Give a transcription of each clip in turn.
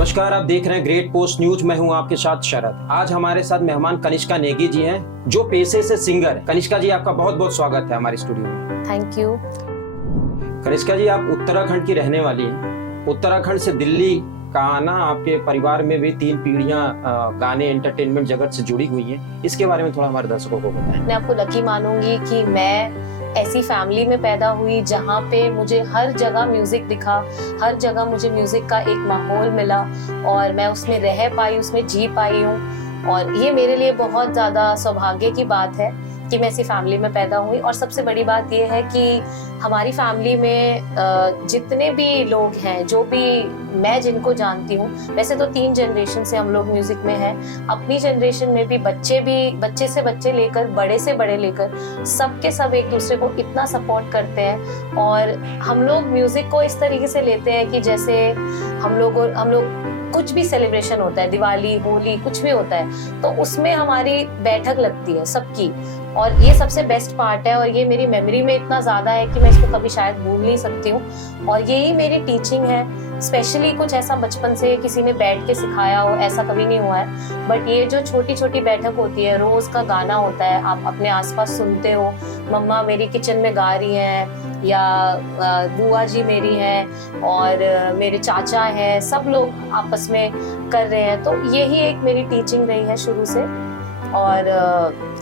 नमस्कार, आप देख रहे हैं ग्रेट पोस्ट न्यूज। मैं हूं आपके साथ शरद। आज हमारे साथ मेहमान कनिष्का नेगी जी हैं, जो पेशे से सिंगर है। कनिष्का जी, आपका बहुत बहुत स्वागत है हमारे स्टूडियो में। Thank you. कनिष्का जी, आप उत्तराखंड की रहने वाली हैं। उत्तराखंड से दिल्ली का आना, आपके परिवार में भी 3 पीढ़ियां गाने एंटरटेनमेंट जगत से जुड़ी हुई हैं। इसके बारे में थोड़ा हमारे दर्शकों को बताएं। मैं आपको लकी मानूंगी कि मैं ऐसी फैमिली में पैदा हुई जहाँ पे मुझे हर जगह म्यूजिक दिखा, हर जगह मुझे म्यूजिक का एक माहौल मिला और मैं उसमें रह पाई, उसमें जी पाई हूँ। और ये मेरे लिए बहुत ज़्यादा सौभाग्य की बात है कि मैं ऐसी फैमिली में पैदा हुई। और सबसे बड़ी बात ये है कि हमारी फैमिली में जितने भी लोग हैं, जो भी मैं जिनको जानती हूँ, वैसे तो 3 जनरेशन से हम लोग म्यूजिक में हैं। अपनी जनरेशन में भी बच्चे से बच्चे लेकर बड़े से बड़े लेकर सबके सब एक दूसरे को इतना सपोर्ट करते हैं। और हम लोग म्यूजिक को इस तरीके से लेते हैं कि जैसे हम लोग कुछ भी सेलिब्रेशन होता है, दिवाली, होली, कुछ भी होता है, तो उसमें हमारी बैठक लगती है सबकी। और ये सबसे बेस्ट पार्ट है और ये मेरी मेमोरी में इतना ज़्यादा है कि मैं इसको कभी शायद भूल नहीं सकती हूँ। और यही मेरी टीचिंग है। स्पेशली कुछ ऐसा बचपन से किसी ने बैठ के सिखाया हो, ऐसा कभी नहीं हुआ है। बट ये जो छोटी छोटी बैठक होती है, रोज़ का गाना होता है, आप अपने आसपास सुनते हो, मम्मा मेरी किचन में गा रही हैं या बुआ जी मेरी हैं और मेरे चाचा हैं, सब लोग आपस में कर रहे हैं। तो यही एक मेरी टीचिंग रही है शुरू से और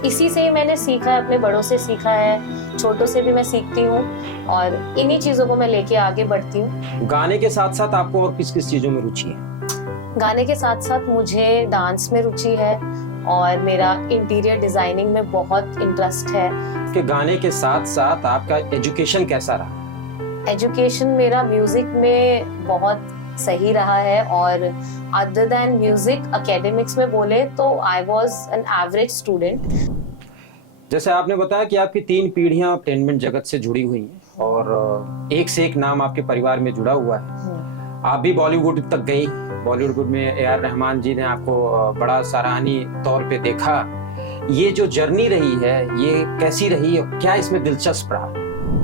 इसी से ही मैंने सीखा है, अपने बड़ों से सीखा है, छोटों से भी मैं सीखती हूँ और इन्हीं चीज़ों को मैं लेके आगे बढ़ती हूँ। गाने के साथ साथ आपको और किस किस चीज़ों में रुचि है? गाने के साथ साथ मुझे डांस में रुचि है और मेरा इंटीरियर डिजाइनिंग में बहुत इंटरेस्ट है। कि गाने के साथ साथ आपका एजुकेशन कैसा रहा? एजुकेशन मेरा म्यूजिक में बहुत सही रहा है और अदर देन म्यूजिक एकेडमिक्स में बोले तो I was an average student. जैसे आपने बताया कि आपकी 3 पीढ़ियां एंटरटेनमेंट जगत से जुड़ी हुई हैं और एक से एक नाम आपके परिवार में जुड़ा हुआ है। आप भी बॉलीवुड तक गई। बॉलीवुड में ए.आर. रहमान जी ने आपको बड़ा सराहनीय तौर पे देखा। ये जो जर्नी रही है, ये कैसी रही और क्या इसमें दिलचस्प रहा?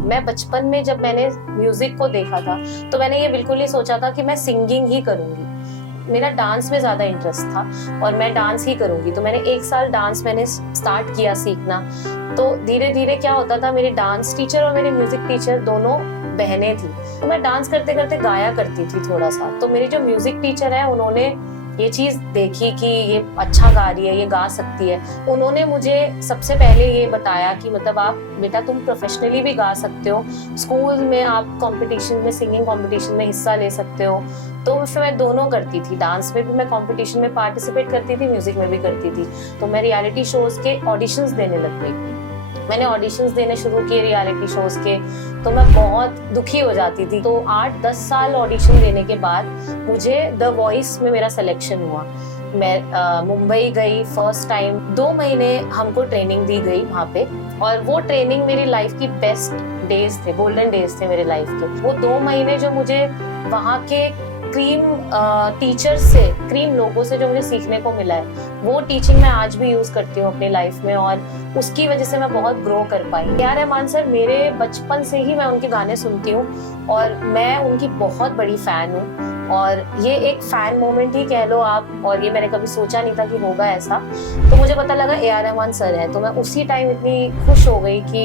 मैं बचपन में जब मैंने म्यूजिक को देखा था तो मैंने ये बिल्कुल नहीं सोचा था कि मैं सिंगिंग ही करूंगी। मेरा डांस में ज्यादा इंटरेस्ट था और मैं डांस ही करूंगी। तो मैंने 1 साल डांस मैंने स्टार्ट किया सीखना। तो धीरे धीरे क्या होता था, मेरे डांस टीचर और मेरे म्यूजिक टीचर दोनों बहनें थी। तो मैं डांस करते करते गाया करती थी थोड़ा सा। तो मेरी जो म्यूजिक टीचर है, उन्होंने ये चीज़ देखी कि ये अच्छा गा रही है, ये गा सकती है। उन्होंने मुझे सबसे पहले ये बताया कि मतलब आप बेटा तुम प्रोफेशनली भी गा सकते हो, स्कूल में आप कंपटीशन में, सिंगिंग कंपटीशन में हिस्सा ले सकते हो। तो फिर मैं दोनों करती थी, डांस में भी मैं कंपटीशन में पार्टिसिपेट करती थी, म्यूजिक में भी करती थी। तो मैं रियलिटी शोज के ऑडिशंस देने लग गई। मैंने ऑडिशंस देने शुरू किए रियलिटी शोज के, तो मैं बहुत दुखी हो जाती थी। तो 8-10 साल ऑडिशन देने के बाद मुझे द वॉइस में मेरा सिलेक्शन हुआ। मैं मुंबई गई फर्स्ट टाइम। 2 महीने हमको ट्रेनिंग दी गई वहाँ पे और वो ट्रेनिंग मेरी लाइफ की बेस्ट डेज थे, गोल्डन डेज थे मेरे लाइफ के। वो 2 महीने जो मुझे वहाँ के क्रीम टीचर से, क्रीम लोगों से जो मुझे सीखने को मिला है, वो टीचिंग मैं आज भी यूज करती हूँ अपनी लाइफ में और उसकी वजह से मैं बहुत ग्रो कर पाई। ए.आर. रहमान सर, मेरे बचपन से ही मैं उनके गाने सुनती हूँ और मैं उनकी बहुत बड़ी फैन हूँ। और ये एक फैन मोमेंट ही कह लो आप, और ये मैंने कभी सोचा नहीं था कि होगा ऐसा। तो मुझे पता लगा ए.आर. रहमान सर है, तो मैं उसी टाइम इतनी खुश हो गई कि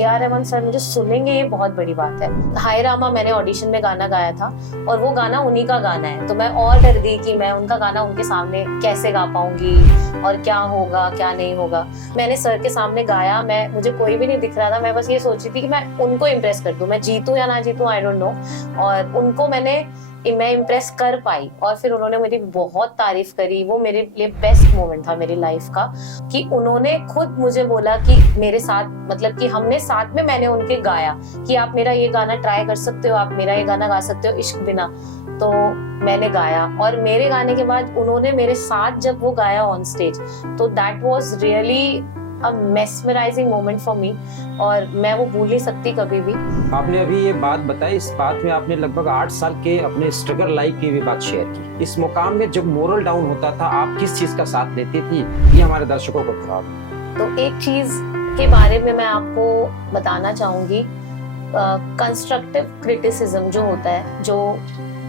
ए.आर. रहमान सर मुझे सुनेंगे, ये बहुत बड़ी बात है। हाय रामा मैंने ऑडिशन में गाना गाया था और वो गाना उन्हीं का गाना है। तो मैं और डर गई कि मैं उनका गाना उनके सामने कैसे गा पाऊंगी और क्या होगा क्या नहीं होगा। मैंने सर के सामने गाया, मुझे कोई भी नहीं दिख रहा था। मैं बस ये सोच रही थी कि मैं उनको इम्प्रेस कर दूं, मैं जीतूं या ना जीतूं आई डोंट नो। और उनको मैं इम्प्रेस कर पाई और फिर उन्होंने मेरी बहुत तारीफ करी। वो मेरे लिए बेस्ट मोमेंट था मेरी लाइफ का कि उन्होंने खुद मुझे बोला कि मेरे साथ, मतलब कि हमने साथ में, मैंने उनके गाया कि आप मेरा ये गाना ट्राई कर सकते हो, आप मेरा ये गाना गा सकते हो, इश्क बिना। तो मैंने गाया और मेरे गाने के बाद उन्होंने मेरे साथ जब वो गाया ऑन स्टेज, तो that was really a mesmerising moment for me और मैं वो भूल नहीं सकती कभी भी। आपने अभी ये बात बताई, इस बात में आपने लगभग 8 साल के अपने स्ट्रगल लाइफ की भी बात शेयर की। इस मुकाम में जब मोरल डाउन होता था, आप किस चीज का साथ देती थी, ये हमारे दर्शकों को बताओ। तो एक चीज के बारे में मैं आपको बताना चाहूंगी, कंस्ट्रक्टिव क्रिटिसिज्म जो होता है, जो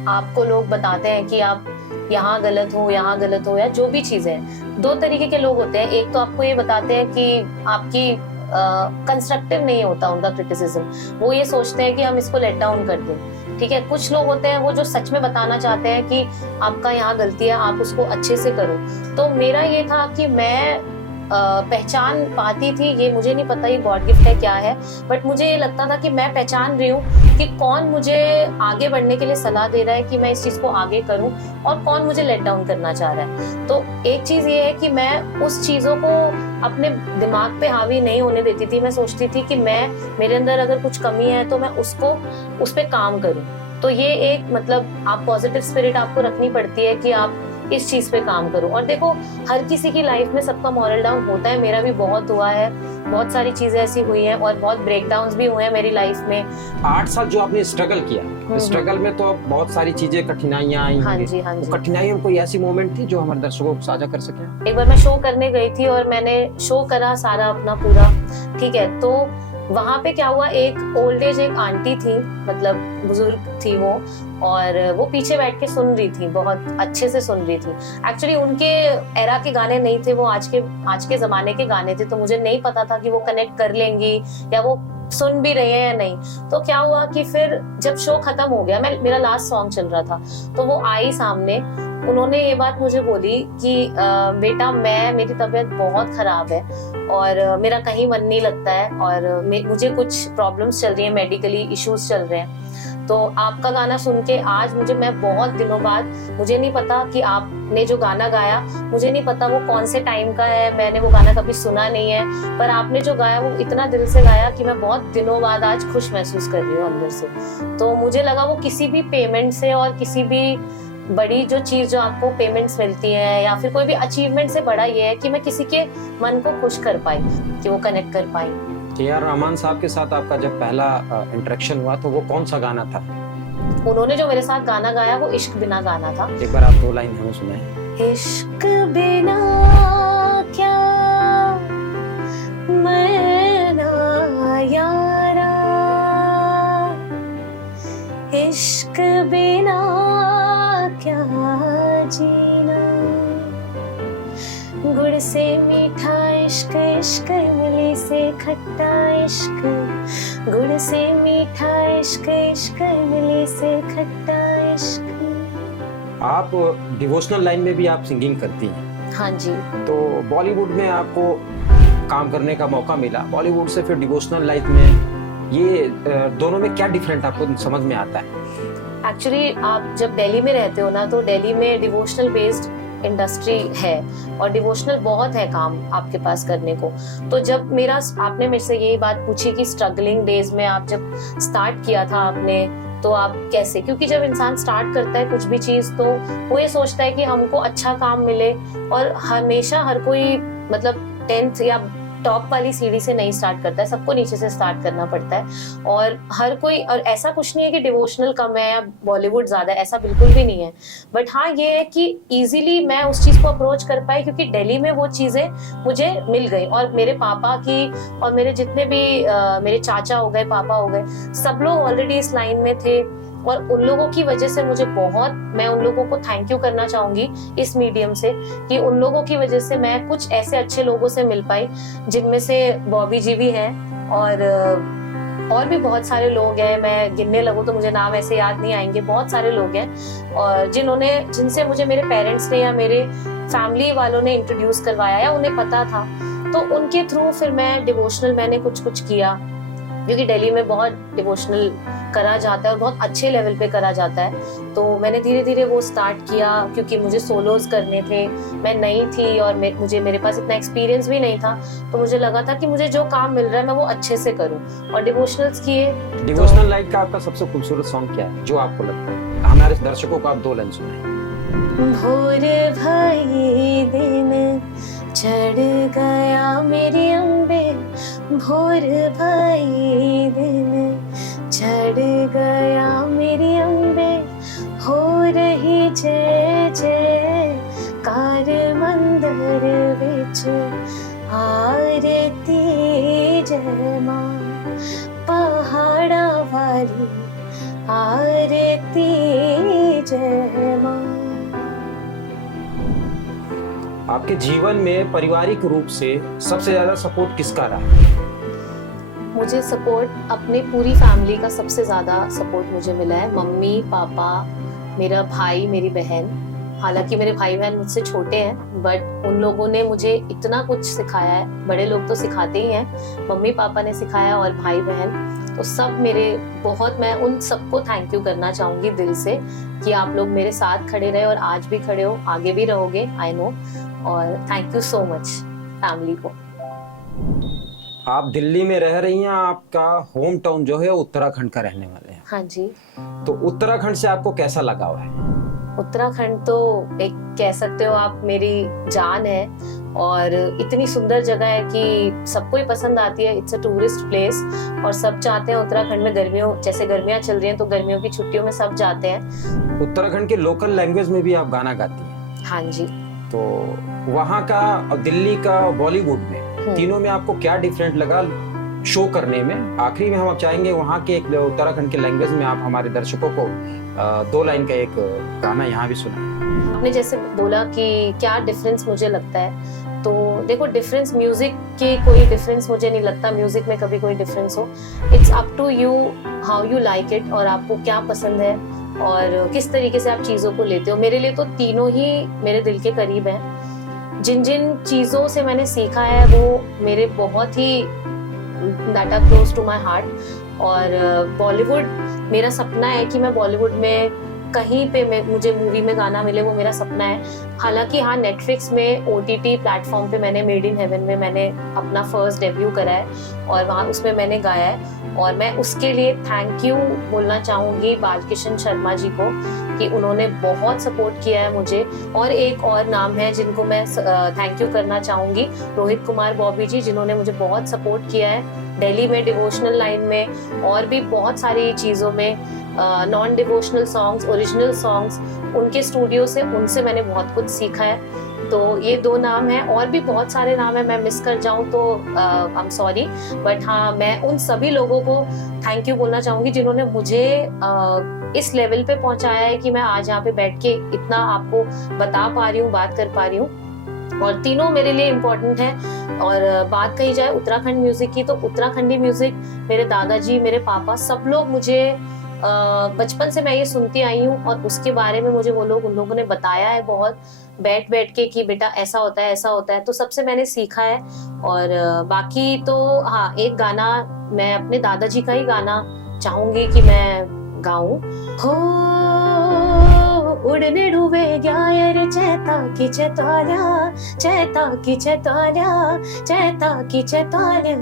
आपको लोग बताते हैं कि आप यहाँ गलत हो, यहाँ गलत हो, या जो भी चीजें हैं। दो तरीके के लोग होते हैं, एक तो आपको ये बताते हैं कि आपकी कंस्ट्रक्टिव नहीं होता उनका क्रिटिसिज्म, वो ये सोचते हैं कि हम इसको लेट डाउन कर दें, ठीक है। कुछ लोग होते हैं वो जो सच में बताना चाहते हैं कि आपका यहाँ गलती है, आप उसको अच्छे से करो। तो मेरा ये था कि मैं पहचान पाती थी, ये मुझे नहीं पता ये गॉड गिफ्ट है क्या है, बट मुझे ये लगता था कि मैं पहचान रही हूँ कि कौन मुझे आगे बढ़ने के लिए सलाह दे रहा है कि मैं इस चीज को आगे करूँ, और कौन मुझे लेट डाउन करना चाह रहा है। तो एक चीज ये है कि मैं उस चीजों को अपने दिमाग पे हावी नहीं होने देती थी। मैं सोचती थी कि मेरे अंदर अगर कुछ कमी है तो मैं उस पे काम करूँ। तो ये एक मतलब आप पॉजिटिव स्पिरिट आपको रखनी पड़ती है कि आप इस चीज पे काम करो। और देखो, हर किसी की लाइफ में सबका मॉरल डाउन होता है, मेरा भी बहुत हुआ है, बहुत सारी चीजें ऐसी हुई हैं और बहुत ब्रेकडाउन्स भी हुए हैं मेरी लाइफ में। 8 साल जो आपने स्ट्रगल किया, स्ट्रगल में तो बहुत सारी चीजें, कठिनाइयां आई हाँ जी, हाँ जी। कठिनाइयों में कोई ऐसी मोमेंट थी जो हमारे दर्शकों को साझा कर सके? एक बार मैं शो करने गई थी और मैंने शो करा सारा अपना पूरा, ठीक है। तो वहां पे क्या हुआ, एक ओल्ड एज एक आंटी थी, मतलब बुजुर्ग थी वो, और वो पीछे बैठ के सुन रही थी, बहुत अच्छे से सुन रही थी। एक्चुअली उनके एरा के गाने नहीं थे वो, आज के जमाने के गाने थे। तो मुझे नहीं पता था कि वो कनेक्ट कर लेंगी या वो सुन भी रहे हैं या नहीं। तो क्या हुआ कि फिर जब शो खत्म हो गया, मेरा लास्ट सॉन्ग चल रहा था, तो वो आई सामने, उन्होंने ये बात मुझे बोली कि बेटा मेरी तबीयत बहुत खराब है और मेरा कहीं मन नहीं लगता है और मुझे कुछ प्रॉब्लम्स चल रही है, मेडिकली इश्यूज चल रहे हैं। तो आपका गाना सुन के आज मैं बहुत दिनों बाद, मुझे नहीं पता कि आपने जो गाना गाया, मुझे नहीं पता वो कौन से टाइम का है, मैंने वो गाना कभी सुना नहीं है, पर आपने जो गाया वो इतना दिल से गाया कि मैं बहुत दिनों बाद आज खुश महसूस कर रही हूँ अंदर से। तो मुझे लगा वो किसी भी पेमेंट से और किसी भी बड़ी जो चीज जो आपको पेमेंट्स मिलती है या फिर कोई भी अचीवमेंट से बड़ा ये है कि मैं किसी के मन को खुश कर पाई, कि वो कनेक्ट कर पाई। A.R. रहमान साहब के साथ आपका जब पहला इंटरेक्शन हुआ तो वो कौन सा गाना था? उन्होंने जो मेरे साथ गाना गाया वो इश्क बिना गाना था। एक बार आप 2 लाइन हमें सुनाएं। इश्क बिना क्या मरना यारा, इश्क बिना क्या जीना, गुड़ से मीठा इश्क, इश्क इमली से खट्टा इश्क, गुड़ से मीठा इश्क, इश्क इमली से खट्टा इश्क। आप डिवोशनल लाइन में भी आप सिंगिंग करती हैं? हाँ जी। तो बॉलीवुड में आपको काम करने का मौका मिला, बॉलीवुड से फिर डिवोशनल लाइफ में, ये दोनों में क्या डिफरेंट आपको समझ में आता है? एक्चुअली आप जब दिल्ली में रहते हो ना, तो दिल्ली में डिवोशनल बेस्ड इंडस्ट्री है और डिवोशनल बहुत है काम आपके पास करने को। तो जब आपने मेरे से यही बात पूछी कि स्ट्रगलिंग डेज में आप जब स्टार्ट किया था आपने, तो आप कैसे, क्योंकि जब इंसान स्टार्ट करता है कुछ भी चीज तो वो ये सोचता है कि हमको अच्छा काम मिले, और हमेशा हर कोई मतलब 10th या टॉप वाली सीढ़ी से नहीं स्टार्ट करता है, सबको नीचे से स्टार्ट करना पड़ता है। और हर कोई, और ऐसा कुछ नहीं है कि डिवोशनल कम है या बॉलीवुड ज्यादा है, ऐसा बिल्कुल भी नहीं है। बट हाँ ये है कि इजीली मैं उस चीज को अप्रोच कर पाई क्योंकि दिल्ली में वो चीजें मुझे मिल गई, और मेरे पापा की और मेरे जितने भी मेरे चाचा हो गए, पापा हो गए, सब लोग ऑलरेडी इस लाइन में थे, और उन लोगों की वजह से मैं उन लोगों को थैंक यू करना चाहूंगी इस मीडियम से, कि उन लोगों की वजह से मैं कुछ ऐसे अच्छे लोगों से मिल पाई, जिनमें से बॉबी जी भी हैं और भी बहुत सारे लोग हैं। मैं गिनने लगूं तो मुझे नाम ऐसे याद नहीं आएंगे, बहुत सारे लोग हैं और जिनसे मुझे मेरे पेरेंट्स ने या मेरे फैमिली वालों ने इंट्रोड्यूस करवाया या उन्हें पता था, तो उनके थ्रू फिर मैं डिवोशनल मैंने कुछ किया, क्योंकि दिल्ली में बहुत डिवोशनल करा जाता है और बहुत अच्छे लेवल पे करा जाता है। तो मैंने धीरे धीरे वो स्टार्ट किया, क्योंकि मुझे सोलोज करने थे, मैं नई थी और मेरे पास इतना एक्सपीरियंस भी नहीं था, तो मुझे लगा था कि मुझे जो काम मिल रहा है मैं वो अच्छे से करूं, और डिवोशनल्स किए। डिवोशनल लाइफ का आपका सबसे खूबसूरत सॉन्ग क्या है जो आपको लगता है? हमारे दर्शकों को आप 2 लाइन सुनाएं। भोर भाई दिन चढ़ गया मेरी अम्बे, भोर भाई दिन चढ़ गया मेरी अम्बे, हो रही जय जय कार मंदिर विच आरती जय मां, पहाड़ा वाली आरती जय मां। आपके जीवन में पारिवारिक रूप से सबसे ज्यादा सपोर्ट किसका रहा है? मुझे सपोर्ट अपने पूरी फैमिली का सबसे ज़्यादा सपोर्ट मुझे मिला है। मम्मी, पापा, मेरा भाई, मेरी बहन। हालांकि मेरे भाई बहन मुझसे छोटे हैं, बट उन लोगों ने मुझे इतना कुछ सिखाया है। बड़े लोग तो सिखाते ही हैं, मम्मी पापा ने सिखाया और भाई बहन तो सब मेरे बहुत, मैं उन सबको थैंक यू करना चाहूँगी दिल से कि आप लोग मेरे साथ खड़े रहे और आज भी खड़े हो, आगे भी रहोगे, आई नो। और thank you so much family को। आप दिल्ली में रह रही हैं, आपका होम टाउन जो है उत्तराखंड का रहने वाले हैं। हाँ जी। तो उत्तराखंड से आपको कैसा लगाव है? उत्तराखंड तो एक कह सकते हो आप मेरी जान है, और इतनी सुंदर जगह है कि सबको ही पसंद आती है। इट्स अ टूरिस्ट प्लेस और सब चाहते हैं उत्तराखंड में, गर्मियों जैसे गर्मियां चल रही हैं तो गर्मियों की छुट्टियों में सब जाते हैं। उत्तराखंड के लोकल लैंग्वेज में भी आप गाना गाती हैं। हाँ जी। तो वहाँ का और दिल्ली का, बॉलीवुड में, तीनों में आपको क्या डिफरेंट लगा शो करने में? आखिरी में हम आप चाहेंगे वहाँ के एक उत्तराखंड के लैंग्वेज में आप हमारे दर्शकों को 2 लाइन का एक गाना यहाँ भी सुनाएं। आपने जैसे बोला कि क्या डिफरेंस मुझे लगता है, तो देखो डिफरेंस, म्यूजिक की कोई डिफरेंस मुझे नहीं लगता म्यूजिक में कभी कोई डिफरेंस हो। It's up to you how you like it, और आपको क्या पसंद है और किस तरीके से आप चीज़ों को लेते हो। मेरे लिए तो तीनों ही मेरे दिल के करीब हैं। जिन जिन चीज़ों से मैंने सीखा है वो मेरे बहुत ही that are close to my heart. और बॉलीवुड, मेरा सपना है कि मैं बॉलीवुड में कहीं पे मुझे मूवी में गाना मिले, वो मेरा सपना है। हालांकि हाँ, नेटफ्लिक्स में OTT प्लेटफॉर्म पे मैंने मेड इन हेवन में मैंने अपना फर्स्ट डेब्यू करा है और वहाँ उसमें मैंने गाया है, और मैं उसके लिए थैंक यू बोलना चाहूँगी बालकिशन शर्मा जी को कि उन्होंने बहुत सपोर्ट किया है मुझे। और एक और नाम है जिनको मैं थैंक यू करना चाहूँगी, रोहित कुमार बॉबी जी, जिन्होंने मुझे बहुत सपोर्ट किया है दिल्ली में डिवोशनल लाइन में और भी बहुत सारी चीज़ों में, non devotional songs, original songs, उनके स्टूडियो से, उनसे मैंने बहुत कुछ सीखा है। तो ये 2 नाम हैं, और भी बहुत सारे नाम हैं, मैं मिस कर जाऊं तो आई एम सॉरी, बट हाँ, मैं उन सभी लोगों को थैंक यू बोलना चाहूँगी जिन्होंने मुझे इस लेवल पे पहुंचाया है कि मैं आज यहाँ पे बैठ के इतना आपको बता पा रही हूँ, बात कर पा रही हूँ। और तीनों मेरे लिए इम्पोर्टेंट है। और बात कही जाए उत्तराखंड म्यूजिक की, तो उत्तराखंडी म्यूजिक मेरे दादाजी, मेरे पापा, सब लोग मुझे बचपन से मैं ये सुनती आई हूँ, और उसके बारे में मुझे वो लोग, उन लोगों ने बताया है बहुत बैठ बैठ के कि बेटा ऐसा होता है, ऐसा होता है, तो सबसे मैंने सीखा है। और बाकी तो हाँ, एक गाना मैं अपने दादाजी का ही गाना चाहूंगी कि मैं गाऊं। हो उड़ने डूबे गया रे चैता की चैताल्या, चैता की चैताल्या, चैता की चैताल्या,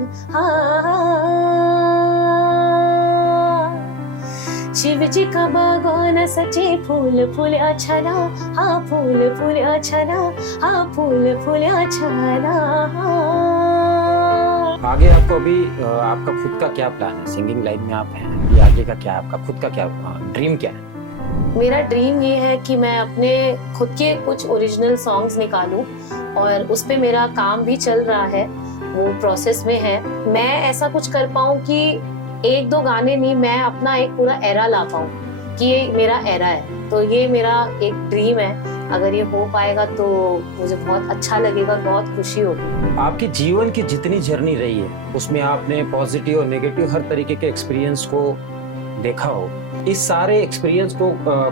शिव जी का बागान सचे, फूल फूल छना, हाँ फूल फूल छना, हाँ फूल फूल छना। आगे आपको अभी आपका खुद का क्या प्लान है? सिंगिंग लाइन में आप हैं, अभी आगे का क्या, आपका खुद का क्या ड्रीम क्या है? मेरा ड्रीम ये है कि मैं अपने खुद के कुछ ओरिजिनल सॉन्ग्स निकालूं, और उस पे मेरा काम भी चल रहा है, वो प्रोसेस में है। मैं ऐसा कुछ कर पाऊं कि 1-2 गाने नहीं, मैं अपना एक पूरा एरा ला पाऊं कि ये मेरा एरा है। तो ये मेरा एक ड्रीम है, अगर ये हो पाएगा तो मुझे बहुत अच्छा लगेगा, बहुत खुशी होगी। आपकी जीवन की जितनी जर्नी रही है उसमें आपने पॉजिटिव और नेगेटिव हर तरीके के एक्सपीरियंस को देखा हो। इस सारे एक्सपीरियंस को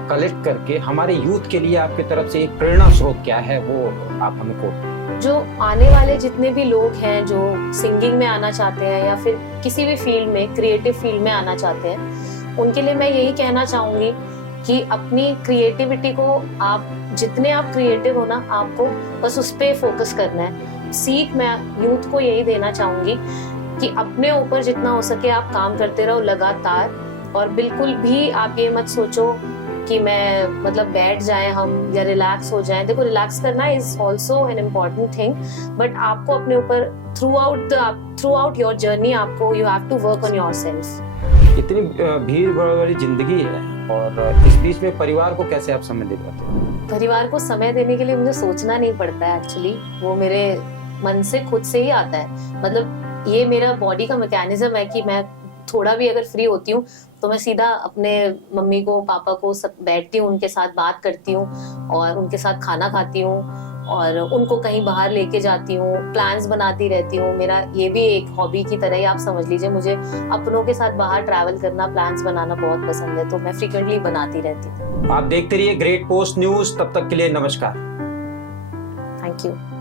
कलेक्ट करके हमारे यूथ के लिए आपकी तरफ से एक प्रेरणा स्रोत क्या है, वो आप हमको। जो आने वाले जितने भी लोग हैं जो सिंगिंग में आना चाहते हैं या फिर किसी भी फील्ड में, क्रिएटिव फील्ड में आना चाहते हैं, उनके लिए मैं यही कहना चाहूंगी कि अपनी क्रिएटिविटी को, आप जितने आप क्रिएटिव हो ना, आपको बस उस पर फोकस करना है। सीख मैं यूथ को यही देना चाहूंगी कि अपने ऊपर जितना हो सके आप काम करते रहो लगातार, और बिल्कुल भी आप ये मत सोचो कि मैं मतलब बैठ जाए हम या रिलैक्स हो जाए। देखो, रिलैक्स करना is also an important thing, but आपको अपने ऊपर थ्रू आउट योर जर्नी आपको you have to work on yourself. इतनी भीड़ बड़ी जिंदगी है, और इस बीच में परिवार को कैसे आप समय दे पाते हो? परिवार को समय देने के लिए मुझे सोचना नहीं पड़ता है, एक्चुअली वो मेरे मन से खुद से ही आता है। मतलब ये मेरा बॉडी का मैकेनिज्म है कि मैं थोड़ा भी अगर फ्री होती हूँ तो मैं सीधा अपने मम्मी को, पापा को, सब बैठती हूँ, उनके साथ बात करती हूँ और उनके साथ खाना खाती हूँ और उनको कहीं बाहर लेके जाती हूँ, प्लान्स बनाती रहती हूँ। मेरा ये भी एक हॉबी की तरह ही आप समझ लीजिए, मुझे अपनों के साथ बाहर ट्रैवल करना, प्लान्स बनाना बहुत पसंद है, तो मैं फ्रीक्वेंटली बनाती रहती हूँ। आप देखते रहिए ग्रेट पोस्ट न्यूज, तब तक के लिए नमस्कार। Thank you.